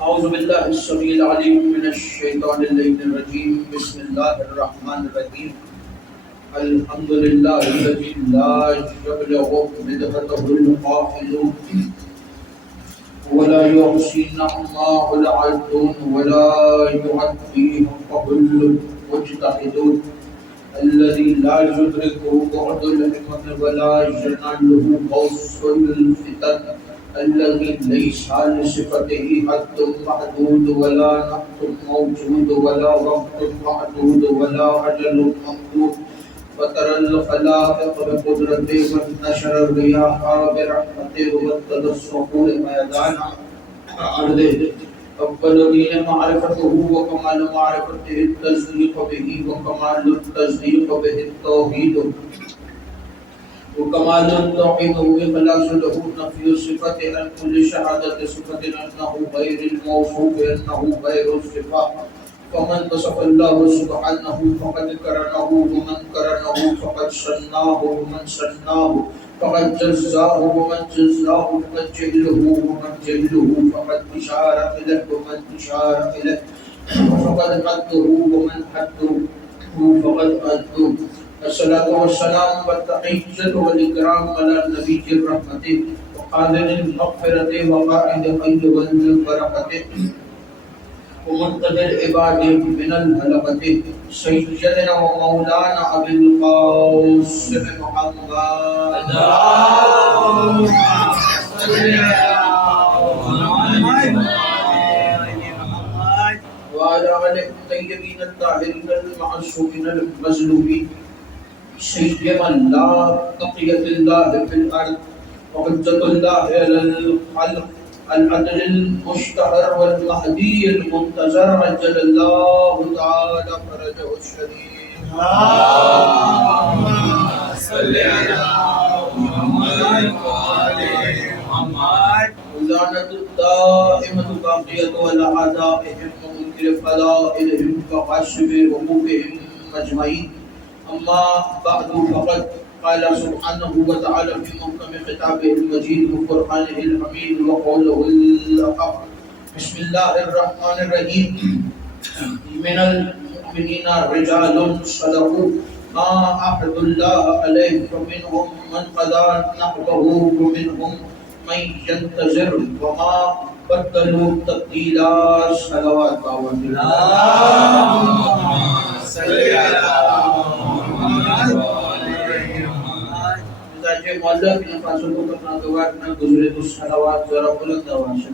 أعوذ بالله السميع العليم من الشيطان الرجيم بسم الله الرحمن الرحيم الحمد لله الذي لا يبلغ مدحته القائل ولا يحصي نعماه العدل ولا يعطي حقه المجتهد الذي لا يدركه بعد الحكمة ولا يناله قوس الفتن الذي ليس لصفته حد محدود ولا نقص موجود ولا وقت محدود ولا أجل ممدود فترى الخلائق بقدرته ونشر الرياح برحمته والتدسق لميدان أرضه أول دين معرفته وكمال معرفته التصديق به وكمال التصديق به التوحيد وكمال التوحيد وإخلاص له نفي الصفة عن كل شهادة صفة أنه غير الموصوف أنه غير الصفة فمن وصف الله سبحانه فقد كرنه ومن كرنه فقد سناه ومن سناه فقد جزاه ومن جزاه فقد جهله ومن جهله فقد إشار إليه ومن إشار إليه فقد حده ومن حده فقد أده الصلاة والسلام والتحية والإكرام على نبي الرحمة وقادر المغفرة وقائد خير والبركة ومنتظر العباد من الهلكة سيدنا ومولانا أبي القاسم محمد اللهم صل على محمد وعلى آله الطيبين الطاهرين المعصومين المظلومين سيما لا بقية الله في الأرض وحجة الله على الخلق العدل المشتهر والمهدي المنتظر عجل الله تعالى فرجه الشريف اللهم صل على محمد وآل محمد اللعنة الدائمة باقية على أعدائهم ومنكر فضائلهم وحسب حقوقهم أجمعين أما بعد فقد قال سبحانه وتعالى في محكم خطابه المجيد وفرقانه الحميد وقوله الحق بسم الله الرحمن الرحيم من المؤمنين رجال صدقوا ما عهد الله عليه فمنهم من قضى نحبه ومنهم من ينتظر وما بدلوا تبديلا صلوات اللهم صل على محمد مولا کی نفاذوں کو اپنا دعا کرنا گزرے تو صلوات ذرا بلند آواز سے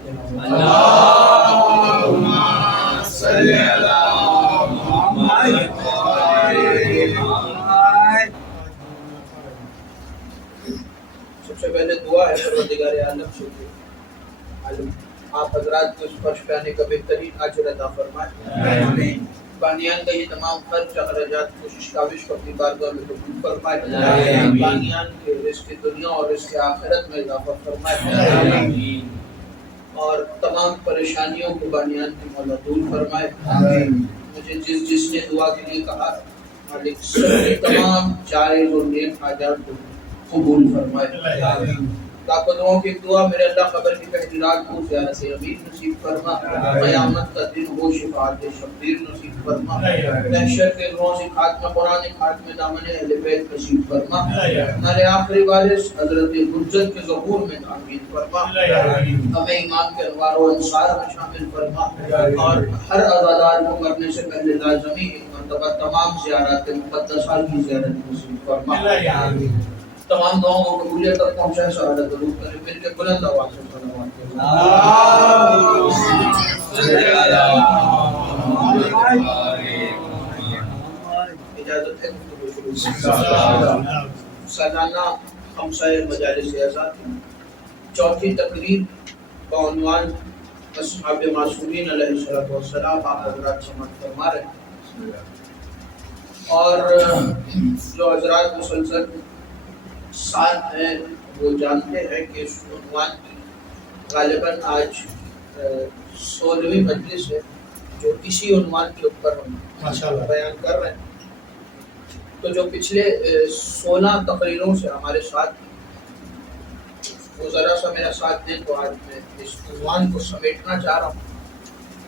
اللهم صل علی محمد سب سے پہلے دعا ہے پروردگار عالم سے عالم آپ حضرات کو اس فرش پہ آنے کا بہترین اجر عطا فرمائے آمین بانیان کا یہ تمام خرچ اخراجات کوشش کاوش کو اپنی بارگاہ میں قبول فرمائے بانیان کے رزق دنیا اور رزق آخرت میں اضافہ فرمائے اور تمام پریشانیوں کو بانیان کی مولا دور فرمائے مجھے جس نے دعا کے لیے کہا مالک سب تمام جائز اور نیک حاجات کو قبول فرمائے طاقتوں کی دعا میرے اللہ قبر کی پہلی رات کو زیارت امین نصیب فرما قیامت کا دن ہو شفاعت شبیر نصیب فرما محشر کے روز خاتمہ قرآن خاتمہ دامن اہل بیت نصیب فرما ہمارے آخری وارث حضرت حجت کے ظہور میں تعمیر فرما ہمیں ایمان کے انوار و انصار میں شامل فرما اور ہر عزادار کو مرنے سے پہلے لازمی ایک مرتبہ تمام زیارات مقدسہ کی زیارت نصیب فرما تمام دعاؤں کو قبولیت تک پہنچائے شہادت درود کریں مل کے بلند آواز سے صلوات کریں اجازت ہے سالانہ خمسہ مجالس اعزاز کی چوتھی تقریب کا عنوان اصحاب معصومین علیہ السلام آپ حضرات سماعت فرما رہے ہیں اور جو حضرات مسلسل ساتھ ہیں وہ جانتے ہیں کہ اس عنوان کی غالباً آج 16ویں مجلس ہے جو اسی عنوان کے اوپر ہم بیان کر رہے ہیں تو جو پچھلے 16 تقریروں سے ہمارے ساتھ وہ ذرا سا میرا ساتھ دیں تو آج میں اس عنوان کو سمیٹنا چاہ رہا ہوں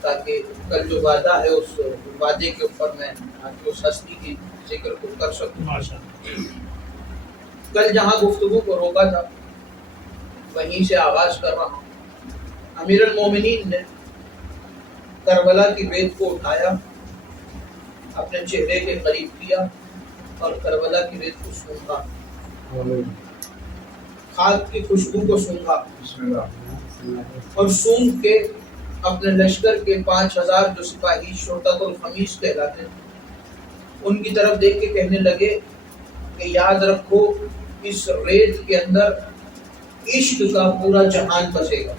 تاکہ کل جو وعدہ ہے اس وعدے کے اوپر میں آج اس ہستی کی ذکر کو کر سکوں. کل جہاں گفتگو کو روکا تھا وہیں سے آغاز کر رہا ہوں. امیر المومنین نے کربلا کی ریت کو اٹھایا، اپنے چہرے کے قریب کیا اور کربلا کی ریت کو سونگا، خاک کی خوشبو کو سونگا اور سونگ کے اپنے لشکر کے 5000 جو سپاہی شرطۃ الخمیس کہلاتے ہیں ان کی طرف دیکھ کے کہنے لگے کہ یاد رکھو اس ریت کے اندر عشق کا پورا جہان بسے گا،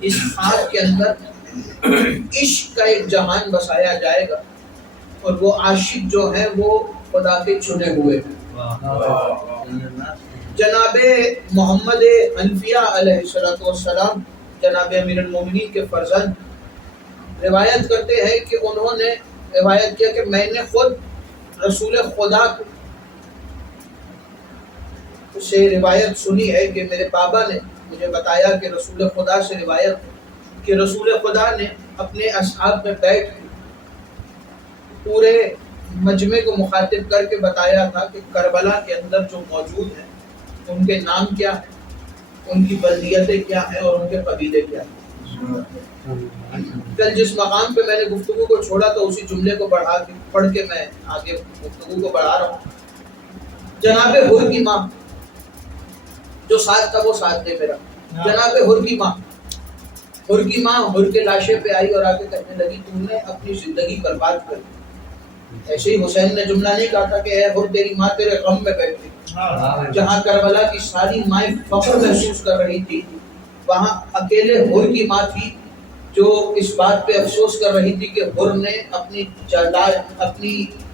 اس خاک کے اندر عشق کا ایک جہان بسایا جائے گا اور وہ عاشق جو ہیں وہ خدا کے چنے ہوئے ہیں. جناب محمد حنفیہ علیہ السلام جناب امیر المومنین کے فرزند روایت کرتے ہیں کہ انہوں نے روایت کیا کہ میں نے خود رسول خدا سے روایت سنی ہے کہ میرے بابا نے مجھے بتایا کہ رسول خدا سے روایت ہے کہ رسول خدا نے اپنے اصحاب میں بیٹھ پورے مجمع کو مخاطب کر کے بتایا تھا کہ کربلا کے اندر جو موجود ہیں ان کے نام کیا ہیں، ان کی بلدیتیں کیا ہیں اور ان کے قبیلے کیا ہیں. کل جس مقام پہ میں نے گفتگو کو چھوڑا تو اسی جملے کو پڑھ کے میں آگے گفتگو کو بڑھا رہا ہوں. جناب حر کی ماں جو ساتھ تھا وہ ساتھ دے میرا. جناب حر کی ماں حر کے لاشے پہ آئی اور آ کے کہنے لگی تم نے اپنی زندگی برباد کر دی. ایسے ہی حسین نے جملہ نہیں کہا تھا کہ اے حر تیری ماں تیرے غم میں بیٹھی. جہاں کربلا کی ساری مائیں فخر محسوس کر رہی تھی وہاں اکیلے حر کی ماں تھی جو اس بات پہ افسوس کر رہی تھی کہ حر نے اپنی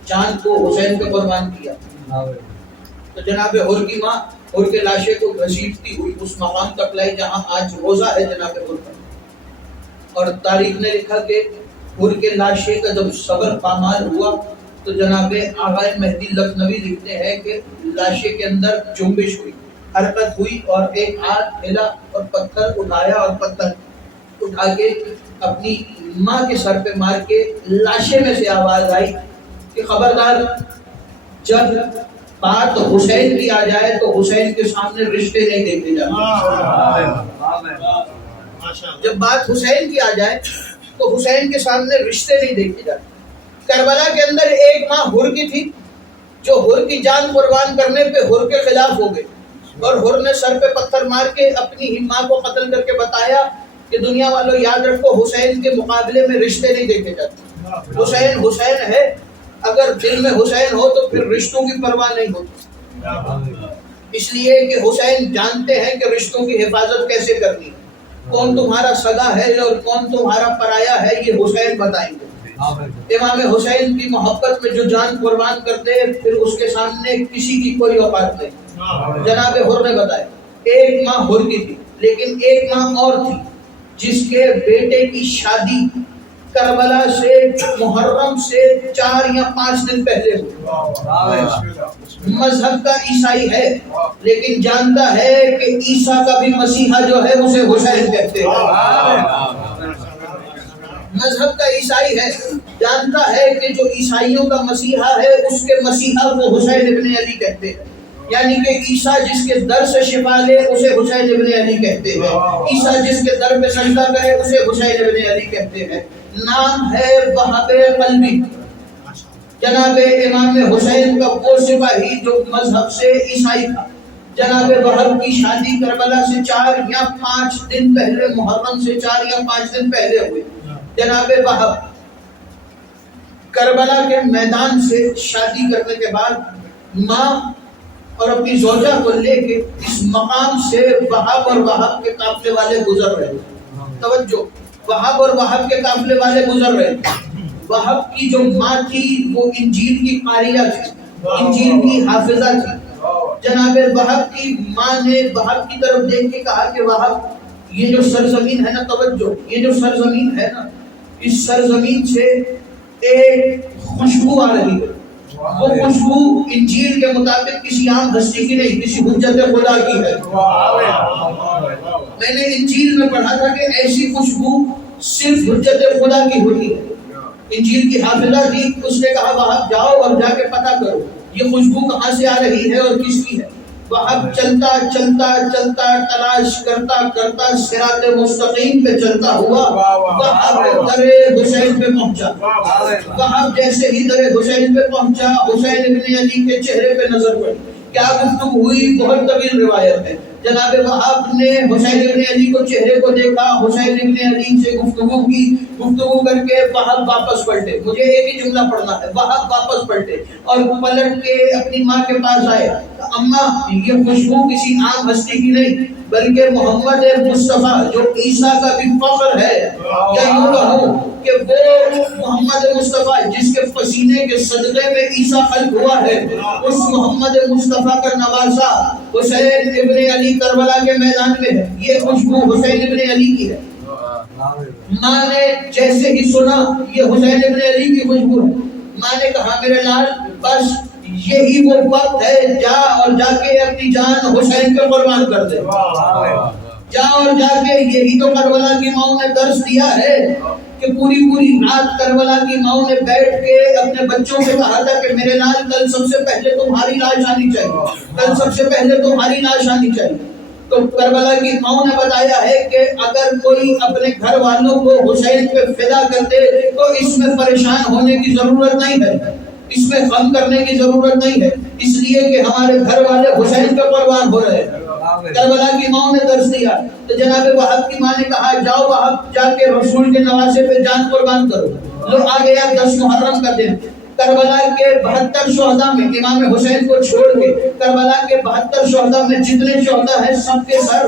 جان کو حسین پہ قربان کیا. تو جناب حر کی ماں حر کے لاشے کو گھسیٹتی ہوئی اس مقام تک لائی جہاں آج روزہ ہے جناب حر کا. اور تاریخ نے لکھا کہ حر کے لاشے کا جب صبر پامال ہوا تو جناب آغا مہدی لکھنوی لکھتے ہیں کہ لاشے کے اندر جنبش ہوئی، حرکت ہوئی اور ایک ہاتھ ہلا اور پتھر اٹھایا اور پتھر اٹھا کے اپنی ماں کے سر پہ مار کے لاشے میں سے آواز آئی کہ خبردار جب بات حسین کی آ جائے تو حسین کے سامنے رشتے نہیں دیکھے جاتے. جب بات حسین کی آ جائے تو حسین کے سامنے رشتے نہیں دیکھے جاتے. کربلا کے اندر ایک ماں حر کی تھی جو حر کی جان قربان کرنے پہ حر کے خلاف ہو گئی اور حر نے سر پہ پتھر مار کے اپنی ہی ماں کو قتل کر کے بتایا کہ دنیا والوں یاد رکھو حسین کے مقابلے میں رشتے نہیں دیکھے جاتے. حسین حسین ہے، اگر دل میں حسین ہو تو پھر رشتوں کی پرواہ نہیں ہوتی. اس لیے کہ حسین جانتے ہیں کہ رشتوں کی حفاظت کیسے کرنی ہے. کون تمہارا سگا ہے اور کون تمہارا پرایا ہے یہ حسین بتائیں گے. امام حسین کی محبت میں جو جان قربان کرتے پھر اس کے سامنے کسی کی کوئی اوقات نہیں. جناب حر نے بتایا ایک ماں حر کی تھی لیکن ایک ماں اور تھی جس کے بیٹے کی شادی کربلا سے محرم سے 4 یا 5 دن پہلے ہوئی. مذہب کا عیسائی ہے لیکن جانتا ہے کہ عیسیٰ کا بھی مسیحا جو ہے اسے حسین کہتے ہیں. مذہب کا عیسائی ہے، جانتا ہے کہ جو عیسائیوں کا مسیحا ہے اس کے مسیحا کو حسین ابن علی کہتے ہیں. یعنی کہ عیسیٰ جس کے در سے شفا لے اسے حسین ابن علی کہتے ہیں. عیسیٰ جس کے در پہ سجدہ کرے اسے حسین ابن علی کہتے ہیں. نام ہے وہاب قلبی. جناب امام حسین کا وہ سپاہی جو مذہب سے عیسائی تھا. جناب وہاب کی شادی کربلا سے 4 یا 5 دن پہلے، محرم سے 4 یا 5 دن پہلے ہوئی. جناب وہاب کربلا کے میدان سے شادی کرنے کے بعد ماں اور اپنی زوجہ کو لے کے اس مقام سے وہاب اور وہاب کے قافلے والے گزر رہے. توجہ، وہاب اور وہاب کے قافلے والے گزر رہے. وہاب کی جو ماں تھی وہ انجیل کی قاریہ تھی، انجیل کی حافظہ تھی. جناب وہاب کی ماں نے وہاب کی طرف دیکھ کے کہا کہ وہاب یہ جو سرزمین ہے نا، توجہ، یہ جو سرزمین ہے نا، اس سرزمین سے ایک خوشبو آ رہی ہے. وہ خوشبو انجیل کے مطابق کسی عام ہستی کی نہیں، کسی حجت خدا کی ہے۔ میں نے انجیل میں پڑھا تھا کہ ایسی خوشبو صرف حجت خدا کی ہوتی ہے۔ انجیل کی حافظہ تھی، اس نے کہا وہاں جاؤ اور جا کے پتہ کرو یہ خوشبو کہاں سے آ رہی ہے اور کس کی ہے۔ وہاں چلتا چلتا چلتا تلاش کرتا کرتا صراط مستقیم پہ چلتا ہوا وہاں در حسین پہ پہنچا۔ وہاں جیسے ہی در حسین پہ پہنچا، حسین ابن علی کے چہرے پہ نظر پڑی۔ کیا گفتگو ہوئی؟ بہت طویل روایت ہے۔ جناب وہاب نے حسین ابن علی کو چہرے کو دیکھا، حسین ابن علی سے گفتگو کی، گفتگو کر کے وہاب واپس پلٹے۔ مجھے ایک ہی جملہ پڑھنا ہے، وہاب واپس پلٹے اور پلٹ کے اپنی ماں کے پاس آئے۔ اماں یہ خوشبو کسی عام ہستی کی نہیں بلکہ محمد مصطفیٰ جو عیسیٰ کا بھی فخر ہے، یا یوں کہوں کہ وہ محمد مصطفیٰ جس کے پسینے کے صدقے میں عیسیٰ خلق ہوا ہے، اس محمد مصطفیٰ کا نواسا حسین ابن علی کربلا کے میدان میں ہے۔ یہ خوشبو حسین ابن علی کی ہے۔ ماں نے جیسے ہی سنا یہ حسین ابن علی کی خوشبو ہے، ماں نے کہا میرے لال بس یہی وہ وقت ہے، جا اور جا کے اپنی جان حسین پہ قربان کر دے۔ جا اور جا کے، یہی تو کربلا کی ماؤں نے درس دیا ہے کہ پوری رات کربلا کی ماؤں نے بیٹھ کے اپنے بچوں سے کہا تھا کہ میرے لال کل سب سے پہلے تمہاری لاش آنی چاہیے، کل سب سے پہلے تمہاری لاش آنی چاہیے۔ تو کربلا کی ماؤں نے بتایا ہے کہ اگر کوئی اپنے گھر والوں کو حسین پہ فدا کر دے تو اس میں پریشان ہونے کی ضرورت نہیں ہے، اس میں غم کرنے کی ضرورت نہیں ہے، اس لیے کہ ہمارے گھر والے حسین پہ قربان ہو رہے ہیں۔ کربلا کی ماؤں نے درس دیا تو جناب وہاب کی ماں نے کہا جاؤ وہاب جا کے رسول کے نواسے پہ جان قربان کرو۔ لو آ گیا 10 محرم کا دن، کربلا کے 72 شہداء میں امام حسین کو چھوڑ کے کربلا کے 72 شہداء میں جتنے شہداء ہیں سب کے سر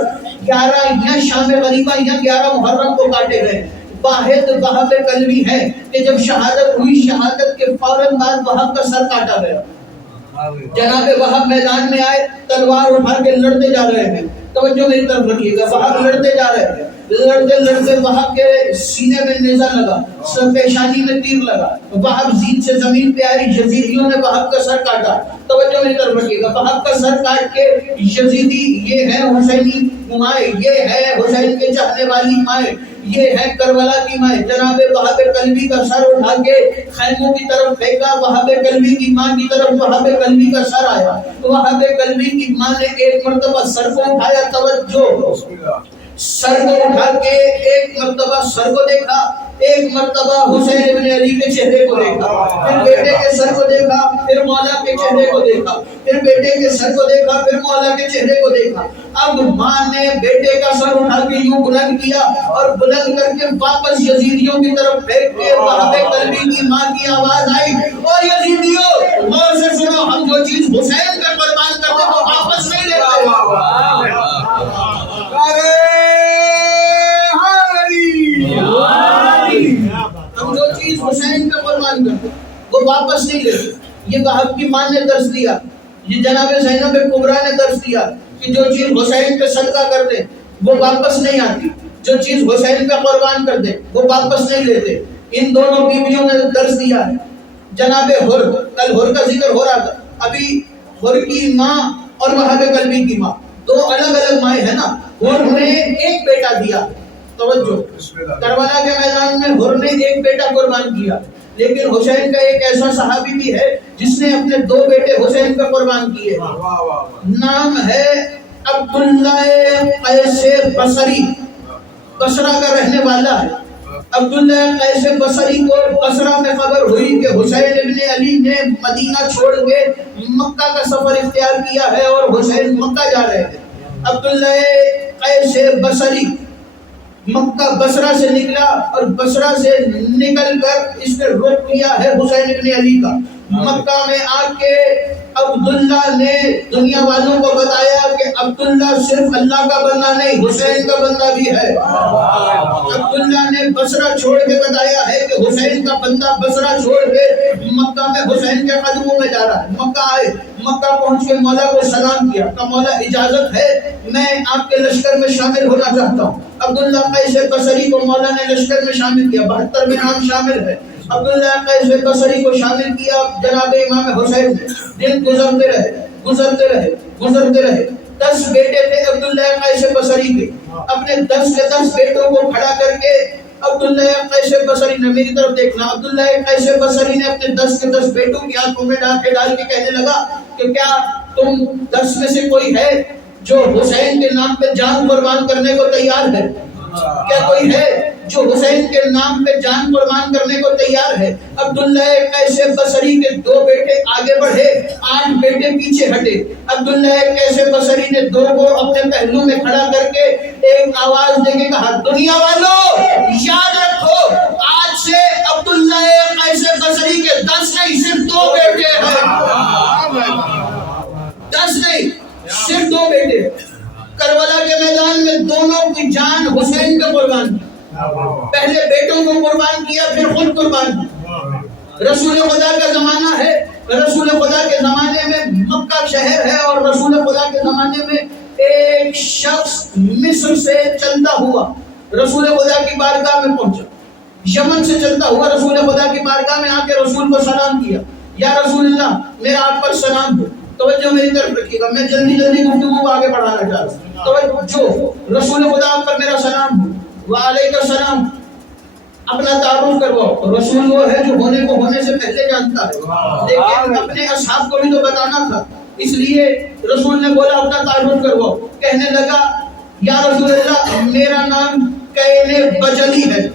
11 یا شام غریبہ یا 11 محرم کو کاٹے گئے۔ واحد وہاب کلبی ہے کہ جب شہادت ہوئی، شہادت کے فوراً بعد وہاب کا سر کاٹا گیا۔ جناب وہاب میدان میں آئے، تلوار اٹھا کے لڑتے جا رہے ہیں۔ توجہ میری طرف رکھیے گا، وہاب لڑتے جا رہے ہیں، لڑتے لڑتے وہاب کے سینے میں نیزہ لگا، پیشانی میں تیر لگا، وہاب زید سے زمین پہ آئی، یزیدیوں نے وہاب کا سر کاٹا۔ توجہ میری طرف رکھیے گا، وہاب کا سر کاٹ کے یزیدی، یہ ہے حسینی مائیں، یہ ہے حسین کے چاہنے والی مائیں، یہ ہے کربلا کی مائیں۔ جناب وہاب کلبی کا سر اٹھا کے خیموں کی طرف پھینکا، وہاب کلبی کی ماں کی طرف وہاب کلبی کا سر آیا۔ وہاب کلبی کی ماں نے ایک مرتبہ سر کو اٹھایا، توجہ، سر کو اٹھا کے ایک مرتبہ سر کو دیکھا، ایک مرتبہ حسین ابن علی کے چہرے کو دیکھا، پھر بیٹے کے سر کو دیکھا، پھر مولا کے چہرے کو دیکھا، پھر بیٹے کے سر کو دیکھا، پھر مولا کے چہرے کو دیکھا۔ اب ماں نے بیٹے کا سر اٹھا کے یوں بلند کیا اور بلند کر کے واپس یزیدیوں کی طرف پھینک کے وہاب کلبی کی ماں کی آواز آئی، او یزیدیوں غور سے سنو، ہم جو چیز حسین پہ قربان کرتے وہ واپس نہیں لیتے، ہم جو چیز حسین پہ قربان کرتے وہ واپس نہیں لیتے۔ یہ وہاب کی ماں نے درس دیا، یہ جناب زینب کبریٰ نے درس دیا کہ جو چیز حسین پہ صدقہ کر دے وہ واپس نہیں آتی، جو چیز حسین پہ قربان کر دے وہ واپس نہیں لیتے۔ ان دونوں بیویوں نے درس دیا ہے۔ جناب حر، کل حر کا ذکر ہو رہا تھا، ابھی حر کی ماں اور وہاب کلبی کی ماں دو الگ الگ مائیں ہیں نا۔ حر نے ایک بیٹا دیا، توجہ، کربلا کے میدان میں حر نے ایک بیٹا قربان کیا، لیکن حسین کا ایک ایسا صحابی بھی ہے جس نے اپنے 2 بیٹے حسین پہ قربان کیے، نام ہے عبداللہ قیس بصری، بصرہ کا رہنے والا ہے۔ عبداللہ قیس بصری کو بصرہ میں خبر ہوئی کہ حسین ابن علی نے مدینہ چھوڑ کے مکہ کا سفر اختیار کیا ہے اور حسین مکہ جا رہے ہیں۔ عبداللہ قیس بصری مکہ بصرہ سے نکلا اور بصرہ سے نکل کر اس نے روک لیا ہے حسین ابن علی کا۔ مکہ میں آ کے عبداللہ نے دنیا والوں کو بتایا کہ عبداللہ صرف اللہ کا بندہ نہیں، حسین کا بندہ بھی ہے۔ عبداللہ نے بصرہ چھوڑ کے بتایا ہے کہ حسین کا بندہ بصرہ چھوڑ کے مکہ میں حسین کے قدموں میں جا رہا ہے۔ مکہ آئے، مکہ پہنچ کے مولا کو سلام کیا، کہا مولا اجازت ہے میں آپ کے لشکر میں شامل ہونا چاہتا ہوں۔ عبداللہ قیس بصری کو مولا نے لشکر میں شامل کیا، 72 میں نام شامل ہے۔ عبداللہ قیس بصری کو شامل کیا جناب امام حسین نے. دن گزرتے رہے. 10 بیٹے تھے عبداللہ قیس بصری کے. اپنے 10 کے 10 بیٹوں کو کھڑا کر کے عبداللہ قیس بصری نے, میری طرف دیکھنا, عبداللہ قیس بصری نے اپنے 10 کے 10 بیٹوں کی آنکھوں میں ڈال کے کہنے لگا کہ کیا تم 10 میں سے کوئی ہے جو حسین کے نام پہ جان قربان کرنے کو تیار ہے؟ کیا کوئی ہے جو حسین کے نام پہ جان قربان کرنے کو تیار ہے؟ عبداللہ قیس بصری کے 2 بیٹے آگے بڑھے, 8 بیٹے پیچھے ہٹے. عبداللہ قیس بصری نے 2 کو اپنے پہلو میں کھڑا کر کے ایک آواز دے کے کہا, دنیا والوں یاد رکھو, آج سے عبداللہ قیس بصری کے 10 نہیں صرف 2 بیٹے ہیں. 10 نہیں صرف 2 بیٹے. کربلا کے میدان میں دونوں کی جان حسین پہ قربان کی. پہلے بیٹوں کو قربان کیا, پھر خود قربان کیا. رسول خدا کا زمانہ ہے. رسول خدا کے زمانے میں مکہ شہر ہے, اور رسول خدا کے زمانے میں ایک شخص مصر سے چلتا ہوا رسول خدا کی بارگاہ میں پہنچا. یمن سے چلتا ہوا رسول خدا کی بارگاہ میں آ کے رسول کو سلام کیا, یا رسول اللہ میرا آپ پر سلام ہو. توجہ میری طرف رکھیے گا, میں جلدی گفتگو کو آگے بڑھانا چاہتا ہوں. توجہ, رسول خدا آپ پر میرا سلام ہو. وعلیکم السلام. اپنا تعارف کرواؤ. رسول وہ ہے جو ہونے کو ہونے سے پہلے جانتا ہے, لیکن اپنے اصحاب کو بھی تو بتانا تھا, اس لیے رسول نے بولا اپنا تعارف کرواؤ. کہنے لگا, یا رسول اللہ میرا نام کین بجلی ہے,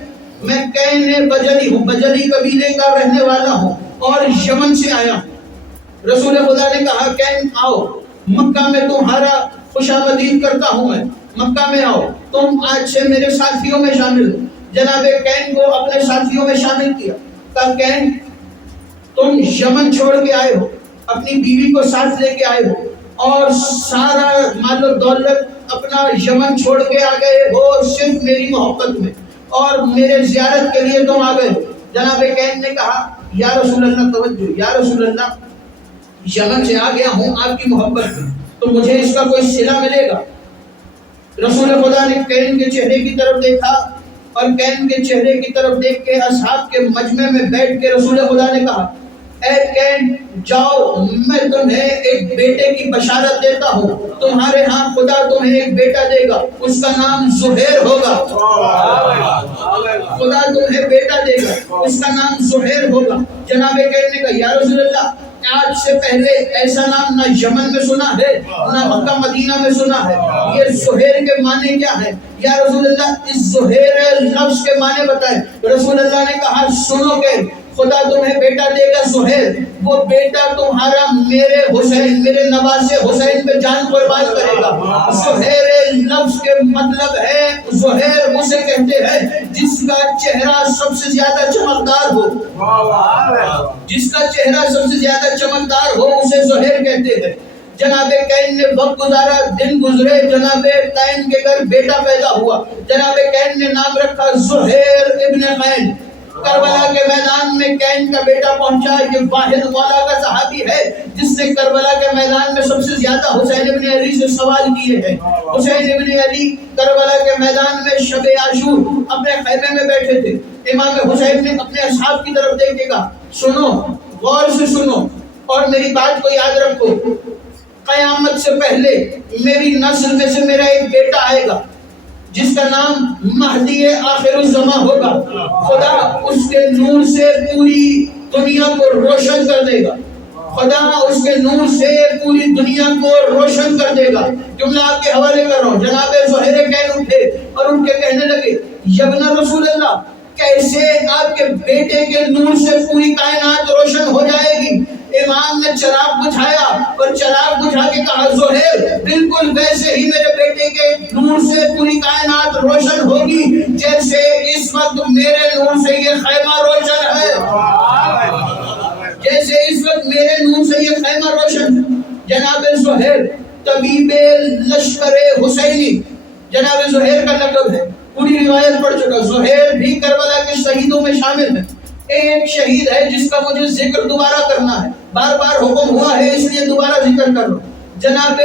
میں کین بجلی ہوں, بجلی قبیلے کا رہنے والا ہوں اور یمن سے آیا ہوں. رسول خدا نے کہا, کین آؤ, مکہ میں تمہارا خوش آمدید کرتا ہوں میں, مکہ میں آؤ, تم آج سے میرے ساتھیوں میں شامل ہو. جناب کین کو اپنے ساتھیوں میں شامل کیا. کہا, کین تم یمن چھوڑ کے آئے ہو, اپنی بیوی کو ساتھ لے کے آئے ہو, اور سارا مال و دولت اپنا یمن چھوڑ کے آ گئے ہو صرف میری محبت میں, اور میرے زیارت کے لیے تم آ گئے ہو. جناب کین نے کہا, یا رسول اللہ توجہ, یا رسول اللہ یمن سے آ گیا ہوں آپ کی محبت میں, تو مجھے اس کا کوئی صلہ ملے گا؟ رسول خدا نے کین کے چہرے کی طرف دیکھا, اور کین کے چہرے کی طرف دیکھ کے اصحاب کے مجمع میں بیٹھ کے رسول خدا نے کہا, اے کین جاؤ, میں تمہیں ایک بیٹے کی بشارت دیتا ہوں, تمہارے ہاں خدا تمہیں ایک بیٹا دے گا, اس کا نام زہیر ہوگا. خدا تمہیں بیٹا دے گا, اس کا نام زہیر ہوگا. جناب کین نے کہا, یا رسول اللہ آج سے پہلے ایسا نام نہ یمن میں سنا ہے نہ مکہ مدینہ میں سنا ہے, یہ زہیر کے معنی کیا ہے؟ یا رسول اللہ اس زہیر لفظ کے معنی بتائیں. رسول اللہ نے کہا, سنو کہ خدا تمہیں بیٹا دے گا زہیر, وہ بیٹا تمہارا میرے حسین, میرے نواسے حسین پہ جان قربان کرے گا. زہیر لفظ کے مطلب ہے, زہیر اسے کہتے ہیں جس کا چہرہ سب سے زیادہ چمکدار ہو, جس کا چہرہ سب سے زیادہ چمکدار ہو اسے زہیر کہتے ہیں. جناب کین نے وقت گزارا, دن گزرے, جناب کین کے گھر بیٹا پیدا ہوا. جناب کین نے نام رکھا زہیر ابن قین. کربلا کے میدان میں کین کا بیٹا پہنچا. یہ واحد مولا کا صحابی ہے جس نے کربلا کے میدان میں سب سے زیادہ حسین ابن علی سے سوال کیے ہیں. حسین ابن علی کربلا کے میدان میں شب عاشور اپنے خیمے میں بیٹھے تھے. امام حسین نے اپنے اصحاب کی طرف دیکھ کے کہا, سنو, غور سے سنو اور میری بات کو یاد رکھو, قیامت سے پہلے میری نسل میں سے میرا ایک بیٹا آئے گا جس کا نام مہدی آخر الزمان ہوگا. خدا اس کے نور سے پوری دنیا کو روشن کر دے گا. خدا اس کے نور سے پوری دنیا کو روشن کر دے گا. جملہ آپ کے حوالے کر رہا ہوں. جناب زہیر کین اٹھے اور ان کے کہنے لگے, یبن رسول اللہ کیسے آپ کے بیٹے کے نور سے پوری کائنات روشن ہو جائے گی؟ امام نے چراغ بجھایا اور چراغ بجھا کے کہا, زہیر بالکل ویسے ہی میرے بیٹے کے نور سے پوری کائنات روشن ہوگی جیسے اس وقت میرے نور سے یہ خیمہ روشن ہے, جیسے اس وقت میرے نور سے یہ خیمہ روشن ہے. جناب زہیر طبیب لشکر حسینی, جناب زہیر کا لقب ہے, پوری روایت پڑھ چکا. زہیر بھی کربلا کے شہیدوں میں شامل ہے. ایک شہید ہے جس کا مجھے ذکر دوبارہ کرنا ہے, بار بار حکم ہوا ہے اس لیے دوبارہ ذکر کر رہا ہوں. جناب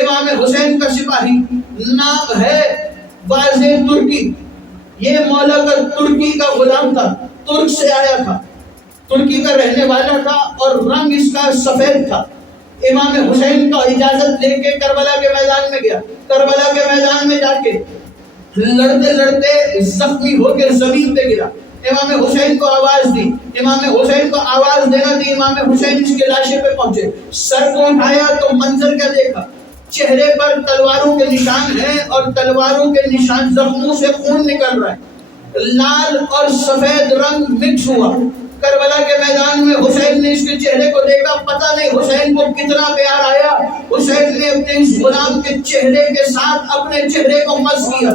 امام حسین کا سپاہی نام ہے واضح ترکی. یہ مولا کا ترکی کا غلام تھا، ترک سے آیا تھا، ترکی کا رہنے والا تھا اور رنگ اس کا سفید تھا۔ امام حسین کو اجازت لے کے کربلا کے میدان میں گیا، کربلا کے میدان میں جا کے لڑتے لڑتے زخمی ہو کے زمین پہ گرا، امام حسین کو آواز دی، امام حسین کو آواز دینا تھی، امام حسین اس کے لاشے پہ پہنچے، سر کو اٹھایا تو منظر کیا دیکھا، چہرے پر تلواروں کے نشان ہیں اور تلواروں کے نشان، زخموں سے خون نکل رہا ہے، لال اور سفید رنگ مکس ہوا۔ کربلا کے میدان میں حسین نے اس کے چہرے کو دیکھا، پتہ نہیں حسین کو کتنا پیار آیا، حسین نے اپنے اس غلام کے چہرے کے ساتھ اپنے چہرے کو مس کیا،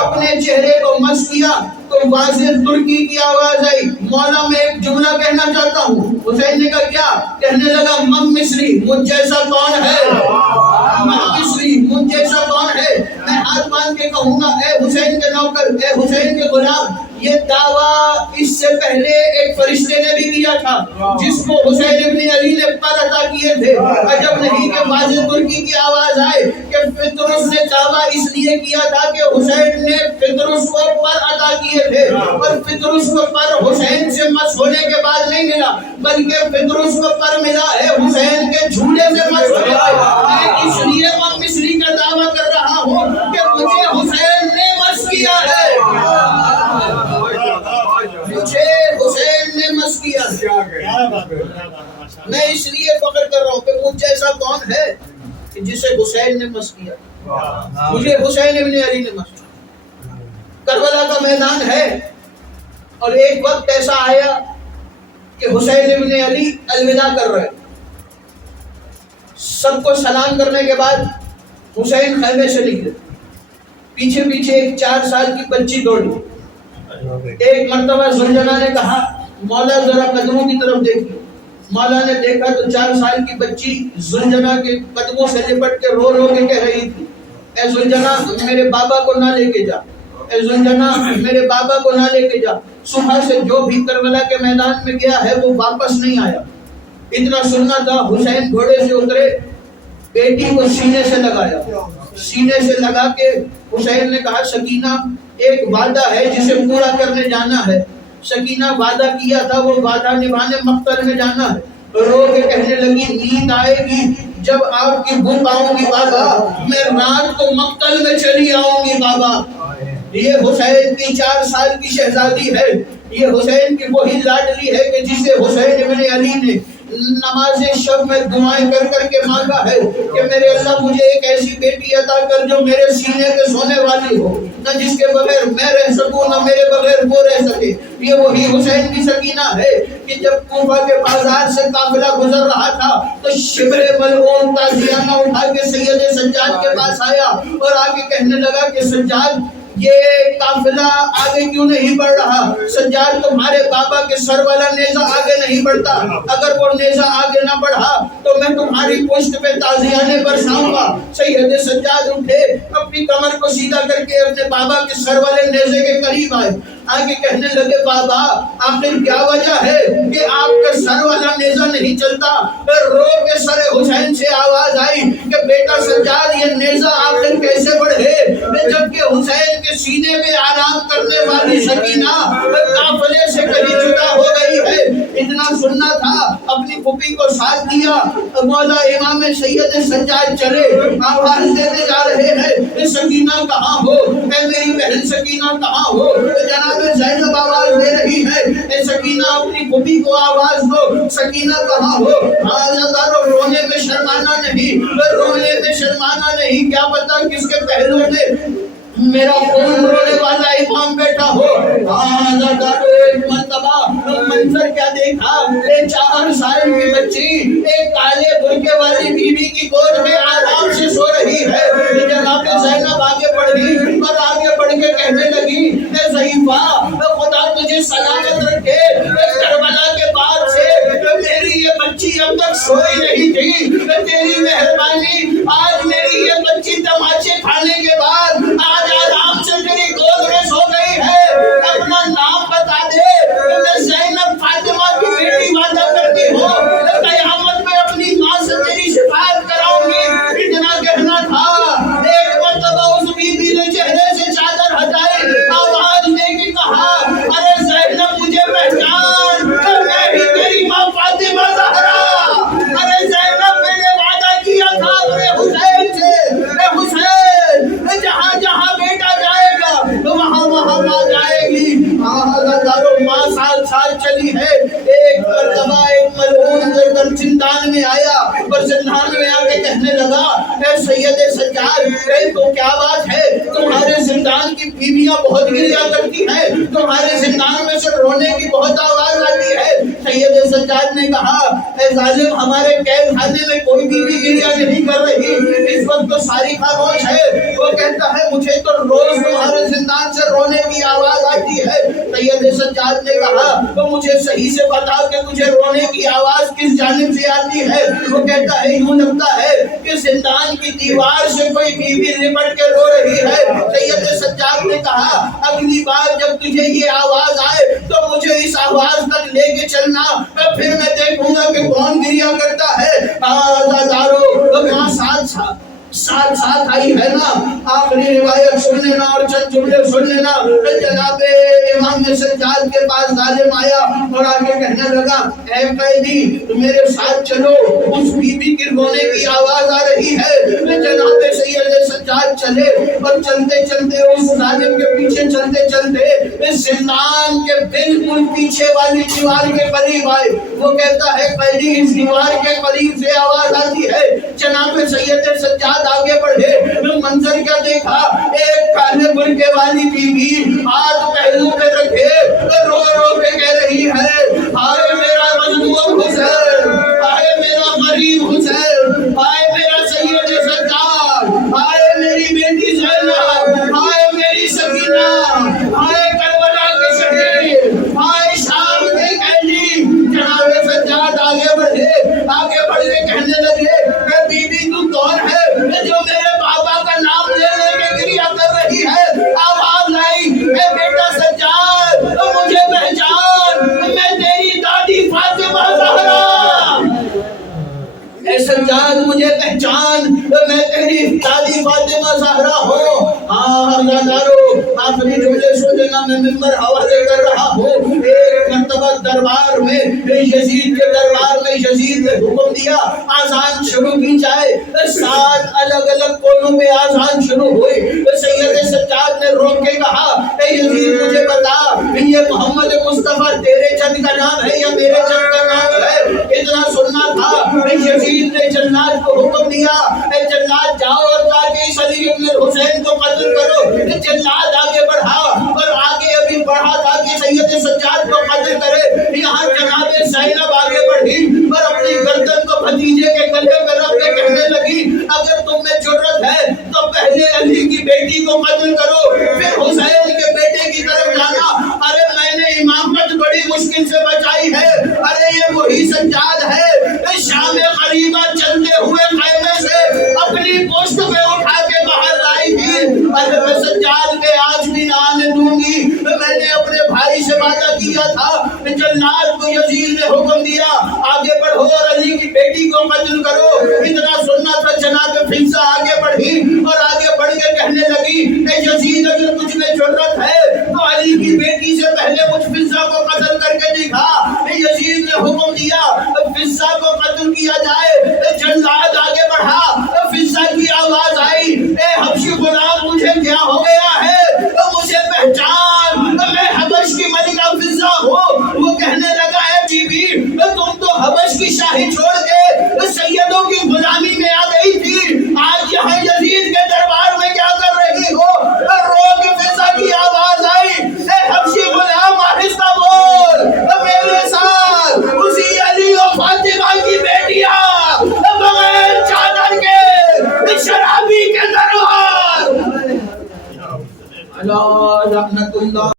اپنے چہرے کو مس کیا تو واضح ترکی کی آواز آئی، مولا میں ایک جملہ کہنا چاہتا ہوں۔ حسین نے کہا کیا؟ کہنے لگا مم مصری، مجھ جیسا کون ہے؟ مم مصری، مجھ جیسا کون ہے؟ میں ہاتھ باندھ کے کہوں گا اے حسین کے نوکر، اے حسین کے غلام، یہ دعویٰ اس سے پہلے ایک فرشتے نے بھی کیا تھا جس کو حسین ابن علی نے پر عطا کیے تھے۔ عجب نہیں کہ واضح ترکی کی آواز آئے کہ پطرس نے دعویٰ اس لیے کیا تھا کہ حسین نے پطرس کو پر عطا کیے تھے، اور پطرس کو پر حسین سے مس ہونے کے بعد نہیں ملا، بلکہ پطرس کو پر ملا ہے حسین کے جھولے سے مس ہونے کے بعد۔ میں اس لیے میں مصری کا دعویٰ کر رہا ہوں کہ مجھے حسین نے مس کیا ہے، مجھے حسین نے مس کیا ہے۔ میں اس لیے فخر کر رہا ہوں کہ مجھ جیسا کون ہے کہ جسے حسین نے مس کیا، مجھے حسین ابن علی نے مس کیا۔ کربلا کا میدان ہے اور ایک وقت ایسا آیا کہ حسین ابن علی الوداع کر رہے، سب کو سلام کرنے کے بعد حسین خیمے سے نکلے، پیچھے پیچھے ایک 4 سال کی بچی دوڑی۔ ایک مرتبہ زلجنا نے کہا مولا ذرا قدموں کی طرف دیکھیے، مولا نے دیکھا تو 4 سال کی بچی زلجنا کے قدموں سے لپٹ کے رو رو کے کہہ رہی تھی، اے زلجنا میرے بابا کو نہ لے کے جا، اے زلجنا میرے بابا کو نہ لے کے جا۔ صبح سے جو بھی کربلا کے میدان میں گیا ہے وہ واپس نہیں آیا۔ اتنا سننا تھا، حسین گھوڑے سے اترے، بیٹی کو سینے سے لگایا، سینے سے لگا کے حسین نے کہا سکینہ ایک وعدہ ہے جسے پورا کرنے جانا ہے۔ سکینہ وعدہ کیا تھا، وہ وعدہ نبھانے مقتل میں جانا ہے۔ رو کے کہنے لگی نیند آئے گی جب آپ کی بھوک آؤں گی بابا، میں رات کو مقتل میں چلی آؤں گی بابا۔ یہ حسین کی 4 سال کی شہزادی ہے، یہ حسین کی وہی لاڈلی ہے کہ جسے حسین ابن علی نے نماز شب میں دعائیں کر کر کے مانگا ہے کہ میرے اللہ مجھے ایک ایسی بیٹی عطا کر جو میرے سینے پہ سونے والی ہو، نہ جس کے بغیر میں رہ سکوں نہ میرے بغیر وہ رہ سکے۔ یہ وہی حسین کی سکینہ ہے کہ جب کوفہ کے بازار سے قافلہ گزر رہا تھا تو شبر ملعون تازیانہ اٹھا کے سید سجاد کے پاس آیا اور آگے کہنے لگا کہ سجاد یہ قافلہ آگے کیوں نہیں بڑھ رہا؟ سجاد تمہارے بابا کے سر والا نیزہ آگے نہیں بڑھتا، اگر وہ نیزہ آگے نہ بڑھا تو میں تمہاری پشت پہ تازیانے برساؤں گا۔ سید سجاد اٹھے، اپنی کمر کو سیدھا کر کے اپنے بابا کے سر والے نیزے کے قریب آئے، آگے کہنے لگے بابا آخر کیا وجہ ہے کہ آپ کا سر والا نیزہ نہیں چلتا؟ رو کے سر حسین سے آواز آئی کہ بیٹا سجاد یہ نیزہ آخر کیسے بڑھے جبکہ حسین کے سینے میں آرام کرنے والی سکینہ قافلے سے کہیں جدا ہو گئی ہے۔ اتنا سننا تھا، اپنی پھوپھی کو ساتھ دیا، مولا امام سید سجاد چلے، آواز دیتے جا رہے ہیں سکینہ کہاں ہو، اے میری بہن سکینہ کہاں ہو؟ جناب زینب آواز دے رہی ہے اے سکینہ اپنی پھوپھی کو آواز دو، سکینہ کہاں ہو؟ رونے میں شرمانا نہیں، رونے میں شرمانا نہیں، کیا پتا کس کے پہلو میں میرا خون رونے والا امام بیٹھا ہو۔ ایک مرتبہ منظر کیا دیکھا، ایک 4 سال کی بچی ایک کالے برقعے والی بیوی کی گود میں آرام سے سو رہی ہے۔ جناب زینب آگے بڑھ گئی اور آگے بڑھ کے کہنے لگی اے ضعیفہ خدا تجھے سلامت رکھے، کربلا کے بعد سے میری یہ بچی اب تک سوئی نہیں تھی، تیری مہربانی آج میری یہ بچی تماچے کھانے کے بعد آج آرام سے تیری گود میں سو گئی ہے۔ اپنا نام بتا دے، میں زینب فاطمہ کی بیٹی وعدہ کرتی ہوں قیامت میں اپنی ماں سے تیری شفاعت کراؤں گی۔ اتنا کہنا تھا، ایک مرتبہ اس بیوی نے چہرے سے چادر ہٹائی، آواز زندان میں آیا اور زندان میں آ کے کہنے لگا اے سید سجاد تو کیا بات ہے، تمہارے زندان کی بیویاں بہت گریا کرتی ہیں، تمہارے زندان میں سے رونے کی بہت آواز آتی ہے۔ سید سجاد نے کہا اے ظالم ہمارے قید خانے میں کوئی بیوی گریا نہیں کر رہی، اس وقت تو ساری خاموش ہے۔ وہ کہتا ہے مجھے تو روز تمہارے زندان سے رونے کی آواز آتی ہے۔ سید سجاد نے کہا تو مجھے صحیح سے بتا کہ مجھے رونے کی آواز کس جانب سے آتی ہے۔ وہ کہتا ہے یوں لگتا ہے کہ زندان کی دیوار سے کوئی بیوی لپٹ کے رو رہی ہے۔ سید سجاد نے کہا اگلی بار جب تجھے یہ آواز آئے تو مجھے اس آواز تک لے کے چلنا، پھر میں دیکھوں گا کہ کون گریا کرتا ہے۔ وہاں ساتھ آئی ہے نا، آخری روایت سن لینا اور چند جملے سن لینا۔ جناب امام سجاد کے پاس ظالم آیا اور آگے کہنے لگا اے قیدی میرے ساتھ چلو، اس بی بی کی رونے کی آواز آ رہی ہے۔ جناب سید سجاد چلے اور چلتے چلتے اس ظالم کے پیچھے چلتے چلتے زندان کے بالکل پیچھے والی دیوار کے قریب آئے۔ وہ کہتا ہے قیدی اس دیوار کے قریب سے آواز آتی ہے۔ جناب سید سجاد آگے بڑھے، منظر کیا دیکھا، ایک کالے برقعے والی بیوی ہاتھ پہلو پہ رکھے رو رو کے کہہ رہی ہے ہائے میرا مظلوم حسین، ہائے میرا غریب حسین، ہائے میرا سید سجاد، ہائے میری بیٹی زینب، ہائے میری سکینہ، ہائے کربلا کے شہید، ہائے شام کے قیدی۔ جناب سجاد آگے بڑھے، آگے بڑھ کے کہنے لگے کہ بی بی تو کون ہے جو میرے بابا کا نام لے لے کے گریا کر رہی ہے؟ آواز آئی اے بیٹا سجاد مجھے پہچان، میں تیری دادی فاطمہ زہرا۔ اے سجاد مجھے پہچان، میں تیری دادی فاطمہ زہرا ہوں۔ آخری جملے سن لینا، میں ممبر حوالے کر رہا ہوں۔ ایک مرتبہ دربار میں یزید کے دربار میں یزید نے حکم دیا آذان شروع کی جائے۔ 7 الگ الگ کونوں میں آذان شروع ہوئی۔ سید سجاد نے روک کے کہا اے یزید مجھے بتا یہ محمد مصطفیٰ تیرے جد کا نام ہے یا میرے جد کا نام ہے؟ اتنا سننا تھا۔ یزید نے جلاد کو حکم دیا اے جلاد جاؤ اور جا کے اس علی ابن حسین کو قتل کرو۔ جلاد آگے بڑھا اور آگے ابھی بڑھا تھا کہ سید سجاد کو قتل کرے، یہاں جناب زینب آگے بڑھی اور اپنی گردن کو بھتیجے کے گلے میں رکھ کے کہنے لگی اگر تم میں جرت ہے تو پہلے علی کی بیٹی کو قتل کرو پھر حسین کے بیٹے کی طرف جانا۔ ارے میں نے امامت بڑی مشکل سے بچائی ہے، ارے یہ وہی سجاد ہے شام قریبہ چلتے ہوئے خیمے سے اپنی پشت پہ اٹھا کے باہر لائی تھی۔ ارے میں سجاد کے آج بھی نہ آنے دوں گی، میں نے اپنے بھائی سے وعدہ کیا تھا۔ جلاد کو یزید نے حکم دیا آگے بڑھو اور علی کی بیٹی کو قتل کرو۔ اتنا سننا تھا جناب فنسا آگے بڑھی اور آگے بڑھ کے کہنے لگی اے یزید اگر تجھ میں جرت ہے تو علی کی بیٹی سے پہلے مجھ فنسا کو قتل کر کے دکھا۔ یزید نے حکم دیا فنسا کو قتل کیا جائے۔ جلاد آگے بڑھا، فنسا کی آواز آئی اے حبشی غلام مجھے کیا ہو گیا ہے، مجھے پہچان، میں حبش کی ملکہ فنسا ہوں۔ وہ کہنے لگا ہے بی بی تم تو حبش کی شاہی چھوڑ کے سیدوں کی غلامی میں آ گئی تھی، آج یہاں یزید کے دربار میں کیا کر رہی ہو؟ رو کے فنسا کی آواز آئی اے حبشی غلام آہستہ بول، میرے ساتھ اسی علی و فاطمہ کی بیٹیاں بغیر چادر کے شرابی کے دربار۔ اللہ رحمت اللہ